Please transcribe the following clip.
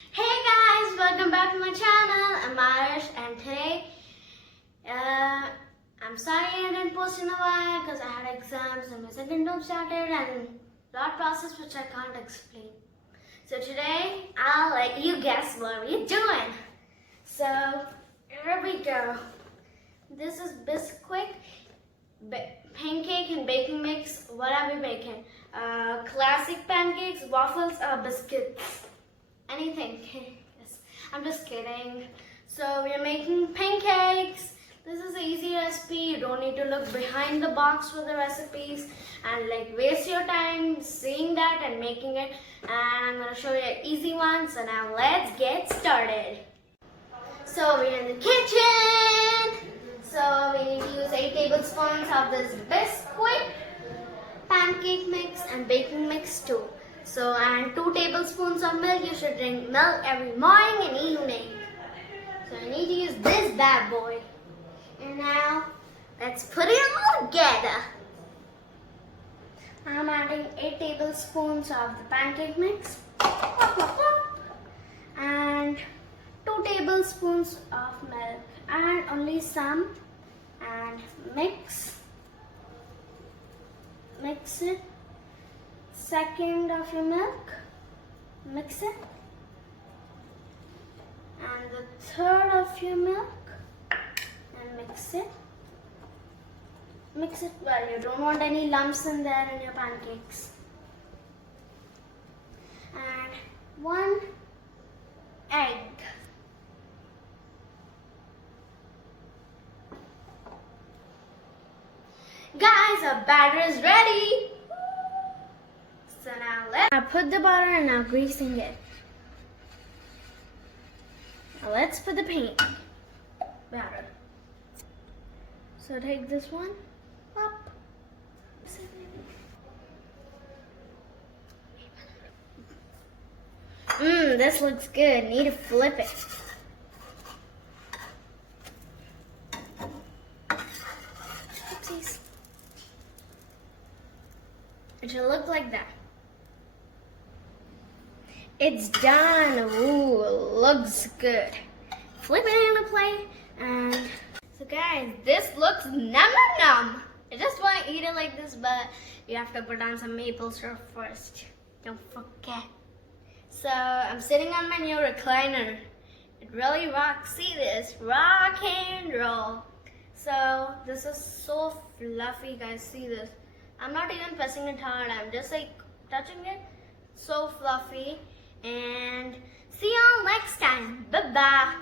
Hey guys, welcome back to my channel. I'm Arish and today I'm sorry I didn't post in a while because I had exams and my second term started and lot process which I can't explain. So today I'll let you guess what we're doing. So here we go. This is Bisquick pancake and baking mix. What are we baking? Classic pancakes, waffles, or biscuits? Anything. Yes, I'm just kidding. So we are making pancakes. This is an easy recipe. You don't need to look behind the box for the recipes and waste your time seeing that and making it. And I'm going to show you easy ones. So now let's get started. So we're in the kitchen. So we need to use 8 tablespoons of this Bisquick pancake mix and baking mix too. So, and 2 tablespoons of milk. You should drink milk every morning and evening. So I need to use this bad boy. And now, let's put it all together. I'm adding 8 tablespoons of the pancake mix. And 2 tablespoons of milk. And only some. And mix it. Second of your milk, mix it, and the third of your milk, and mix it well. You don't want any lumps in there in your pancakes. And 1 egg. Guys, our batter is ready. So now I put the butter and now greasing it. Now let's put the paint batter. So take this one up. This looks good. Need to flip it. Oopsies. It should look like that. It's done. Ooh, looks good. Flip it in a plate and so guys, this looks num. I just want to eat it like this, but you have to put on some maple syrup first. Don't forget. So I'm sitting on my new recliner. It really rocks. See this? Rock and roll. So this is so fluffy, guys. See this? I'm not even pressing it hard. I'm just touching it. So fluffy. And see y'all next time. Bye-bye.